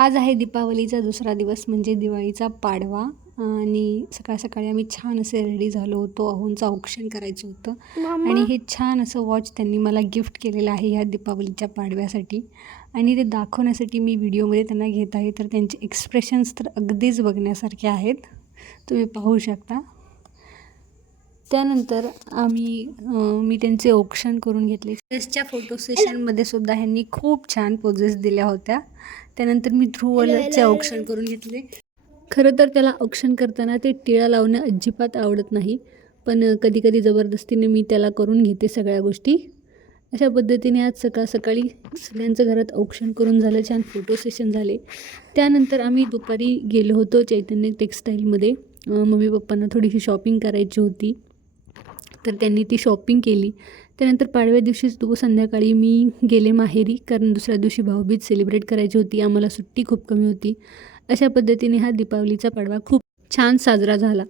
आज आहे दीपावलीचा दुसरा दिवस म्हणजे दिवाळीचा पाडवा आणि सकाळ सकाळी आम्ही छान असे रेडी झालो होतो. अहोंचं औक्षण करायचं होतं आणि हे छान असं वॉच त्यांनी मला गिफ्ट केलेलं आहे ह्या दीपावलीच्या पाडव्यासाठी आणि ते दाखवण्यासाठी मी व्हिडिओमध्ये त्यांना घेत आहे. तर त्यांचे एक्सप्रेशन्स तर अगदीच बघण्यासारखे आहेत, तुम्ही पाहू शकता. त्यानंतर मी त्यांचे औक्षण करून घेतले. ड्रेसच्या फोटो सेशनमध्ये सुद्धा ह्यांनी खूप छान पोजेस दिल्या होत्या. त्यानंतर मी ध्रुवचे औक्षण करून घेतले. खरं तर त्याला औक्षण करताना ते टिळा लावणं अजिबात आवडत नाही, पण कधी कधी जबरदस्तीने मी त्याला करून घेते सगळ्या गोष्टी. अशा पद्धतीने आज सकाळ सकाळी सगळ्यांचं घरात औक्षण करून झालं, छान फोटो सेशन झाले. त्यानंतर आम्ही दुपारी गेलो होतो चैतन्य टेक्स्टाईलमध्ये. मम्मी पप्पांना थोडीशी शॉपिंग करायची होती, तर त्यांनी ती शॉपिंग केली. त्यानंतर पाडव्या दिवशीच संध्याकाळी मी गेले माहेरी, कारण दुसऱ्या दिवशी भाऊबीज सेलिब्रेट करायची होती. आम्हाला सुट्टी खूप कमी होती. अशा पद्धतीने हा दीपावलीचा पाडवा खूप छान साजरा झाला.